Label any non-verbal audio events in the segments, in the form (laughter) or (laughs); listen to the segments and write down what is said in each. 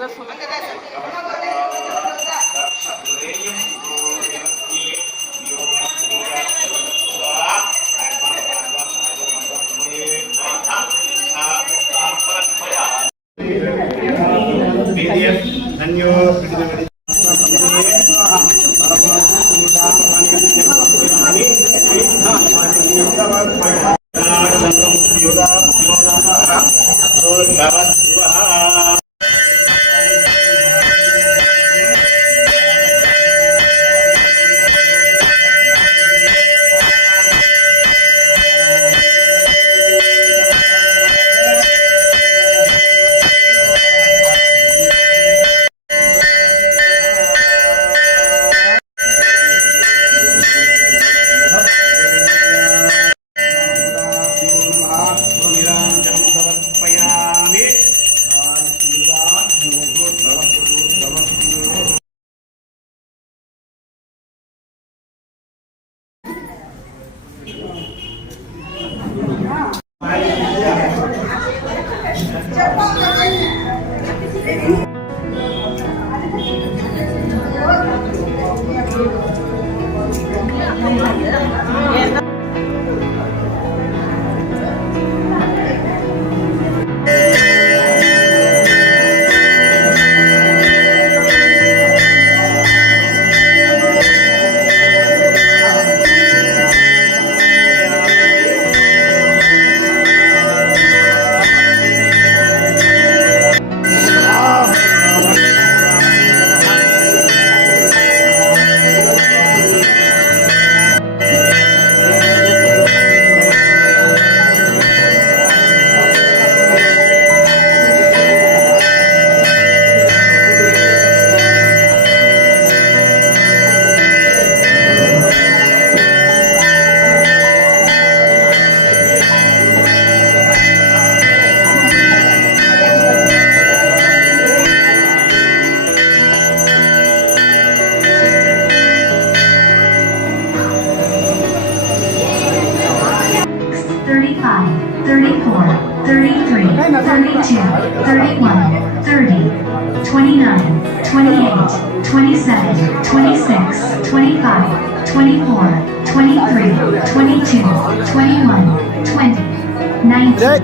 microfone. Terima kasih. 27, 26, 25, 24, 23, 22, 21, 20, 19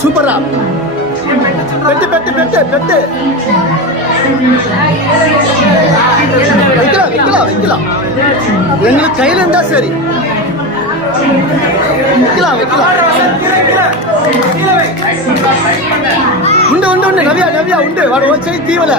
సూపరా పెట్టి పెట్టి పెట్టి పెట్టి வைக்கலாம் வைக்கலாம் வைக்கலாம் எங்களுக்கு கையில் இருந்தா சரி. வைக்கலாம் வைக்கலாம் உண்டு உண்டு உண்டு. நவியா நவியா உண்டு. வர வச்சு தீவலை.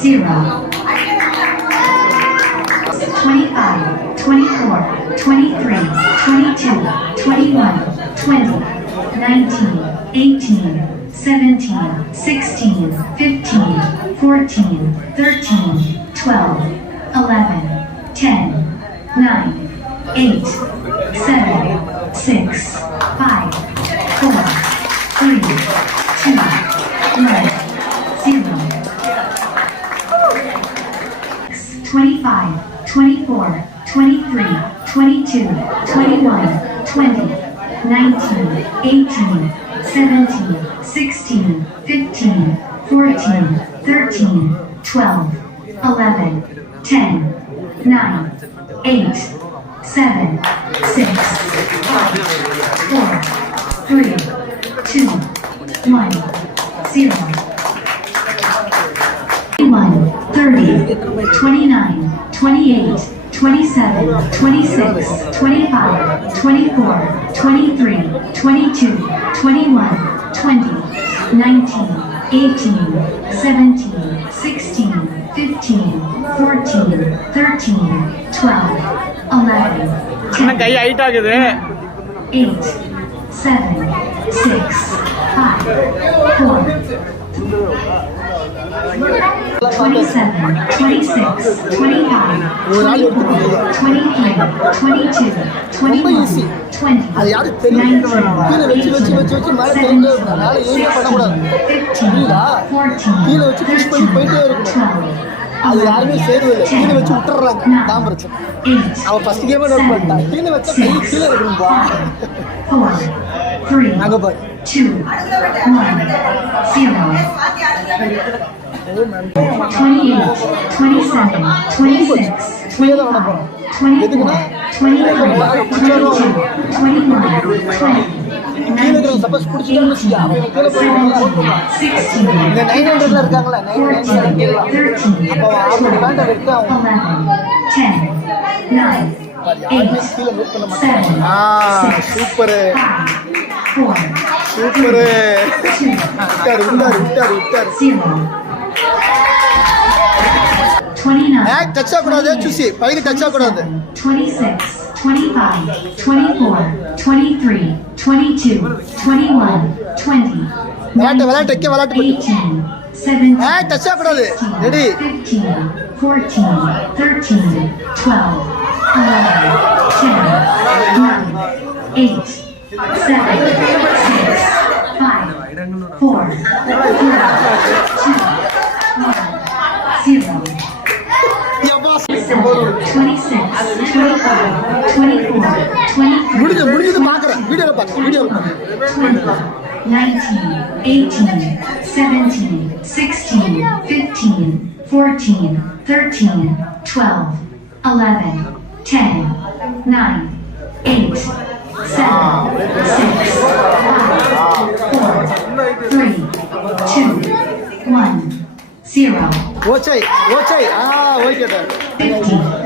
zero. 25, 24, 23, 22, 21, 20, 19, 18, 17, 16, 15, 14, 13, 12, 11, 10, 9, 8, 7, 6, 10, 9, 8, 7, 6, 5, 4, 3, 2, 1, 0. 21, 30, 29, 28, 27, 26, 25, 24, 23, 22, 21, 20, 19, 18, 17, 16, 15, 14, 13, 12, 11, 10, கை ஹைட் ஆகுது 8, 7, 6, 5, 4, 27, 26, 25, 24, 23, 22, 21, 20, 19, 18, 17, 16, 15, 14, 13, 12, அது யாருமே சேருவில்லை கீழே வச்சு விட்டுறாங்க தான் பிரச்சனை. அவன் ஃபர்ஸ்ட் கேமே நோட் பண்ணிட்டான். கீழே வச்சா கை கீழே three, அங்க பாரு. சப்போஸ் பிடிச்சிட்டோம்னு வச்சுக்கா இந்த நைன் ஹண்ட்ரட்ல இருக்காங்களா நைன் நைன் அப்போ அவங்க டிமாண்ட் எடுத்து அவங்க சூப்பரு. சூப்பரு விட்டாரு விட்டாரு விட்டாரு விட்டாரு பேக் டச் ஆகக்கூடாது சுசி பைக்கு டச் ஆகக்கூடாது twenty six twenty five twenty four twenty three twenty two twenty one twenty விளையாட்டு விளையாட்டு வைக்க விளையாட்டு ஏ டச் ஆகக்கூடாது ready Four, four, two, one, zero. முடிஞ்சு முடிஞ்சது பாக்குறேன் வீடியோல பாக்குறேன் வீடியோல பாக்குறேன் 19, 18, 17, 16, 15, 14, 13, 12, 11, 10, 9, 8, 7, 6, 5, 4, 3, 2, 1, 0. Watch it, watch it. Ah, wait a minute. 50.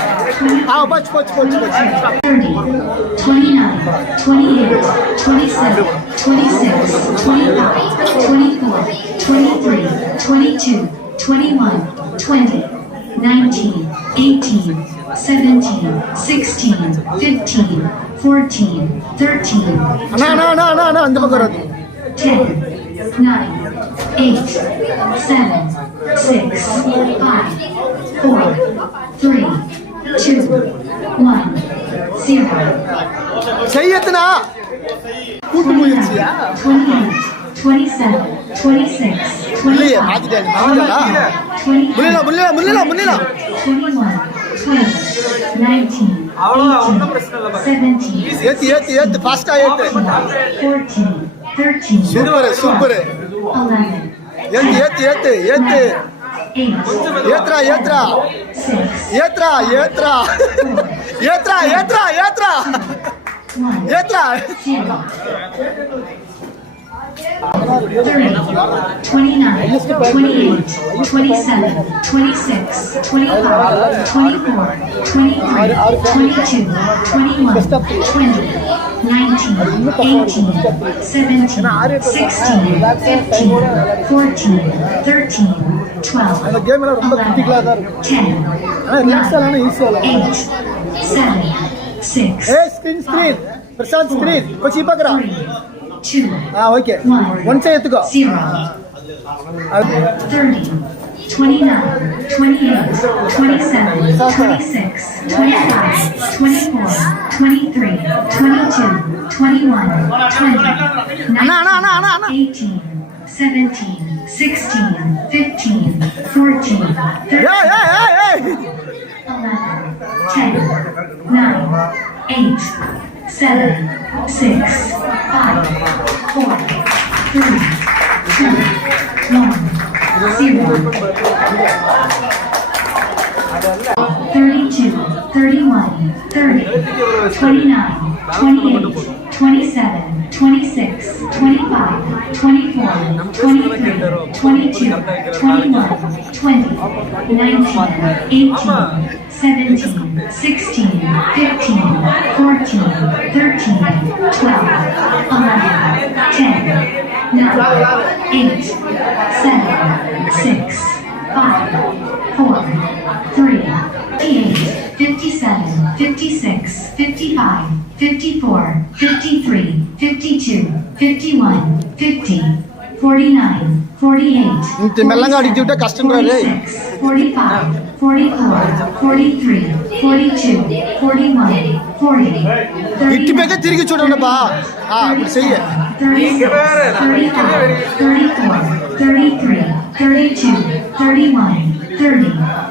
आओ बच बच 29 28 27 26 25 24 23 22 21 20 19 18 17 16 15 14 13 ना ना ना ना ना अंदर करो 10 two, one, zero. செய்யத்துனா கூட்டு முயற்சியா 27 26 இல்லையே மாத்திட்டாங்க மாத்திட்டாங்களா முன்னலாம் ஏத்து ஏத்து ஏத்து ஃபாஸ்டா சூப்பர். சூப்பர் ஏத்து ஏத்து ஏத்து ஏத்து. ఏత్రా ఏత్రా ఏత్రా ఏత్రా ఏత్రా ఏత్రా ఏత్రా ఏత్రా 30, 29, 28, 27, 26, 25, 24, 23, 22, 21, 20, 19, 18, 17, 16, 15, 14, 13, 12, அந்த கேம் எல்லாம் ரொம்ப கிரிட்டிக்கலாக தான் இருக்கும் 10, ஆனால் ரிலாக்ஸ் ஆகலாம் ஈஸியாக 8, 7, 6, ஏ ஸ்க்ரீன் ஸ்க்ரீன் பிரசாந்த் ஸ்க்ரீன் கொஞ்சம் பார்க்குறா 3, 2, ஆ ஓகே ஒன் சைடு எடுத்துக்கோ 0. அது 30, 29, 28, 27, 26, 25, 24, 23, 22, 21, 20, அண்ணா அண்ணா அண்ணா அண்ணா அண்ணா 18, 17, 16, 15, 14, 13, ஏய் ஏய் ஏய் ஏய் 11, 10, 9, 8, 7, 6, 5, 4, 3, 2, 1, 0. 32, 31, 30, 29, 28, 27, 26, 25, 24, 23, 22, 21, 20, 19, 18, 17, 16, 15, 14, 13, 12, 11, 10, 9, 8, 7, 6, 5, 4, 3, 58, 57, 56, 55, 54, 53, 52, 51, 50, 49, 48, 47, 45, 44, 43, 42, 41, 40, 35, 36, 35, 34, 33, 31, 30,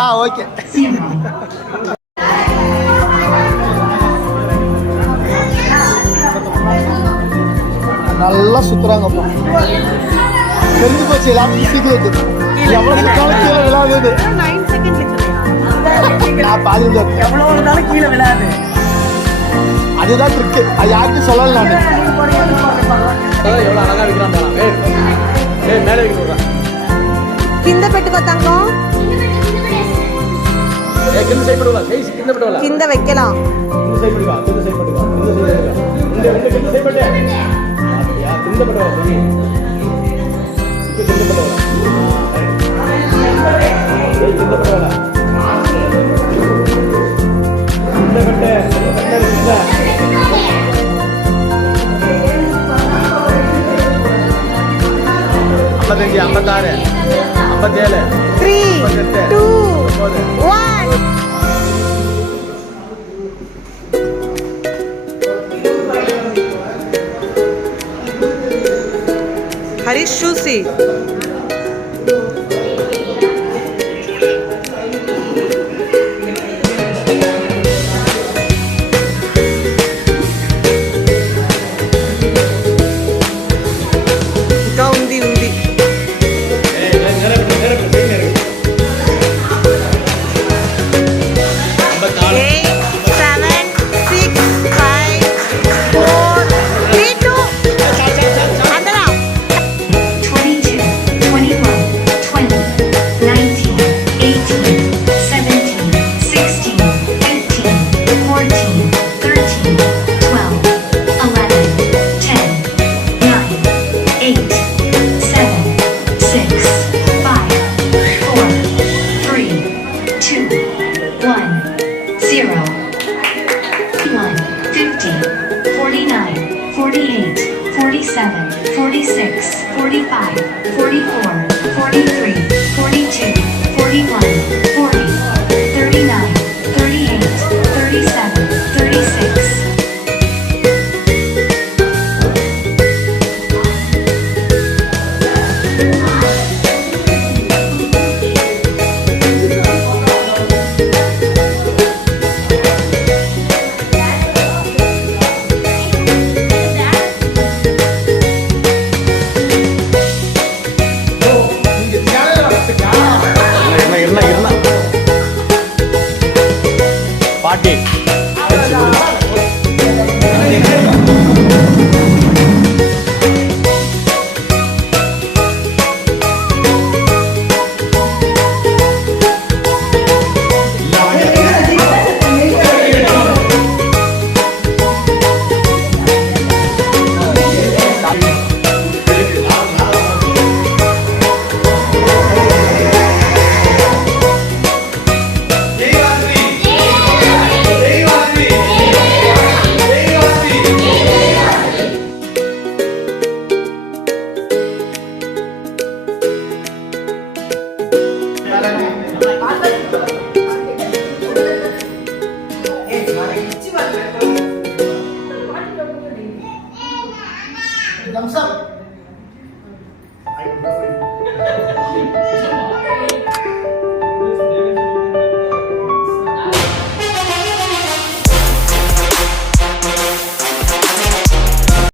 ஆ ஓகே. நல்லா சுத்துறாங்க தெரிஞ்சு போச்சு எல்லாத்தையும் சீக்கிரம் எவ்வளவு (laughs) நாளும் கீழே விழாது எவ்வளவு நாளும் அதுதான் ட்ரிக்கு அது யார்கிட்ட சொல்லல நான். எவ்வளோ அழகாக இருக்கிறான் மேலே இந்த பெட்டுக்கோ தங்கம் కింద వెక్కెలాం கிந்த சைடு படுவா கிந்த சைடு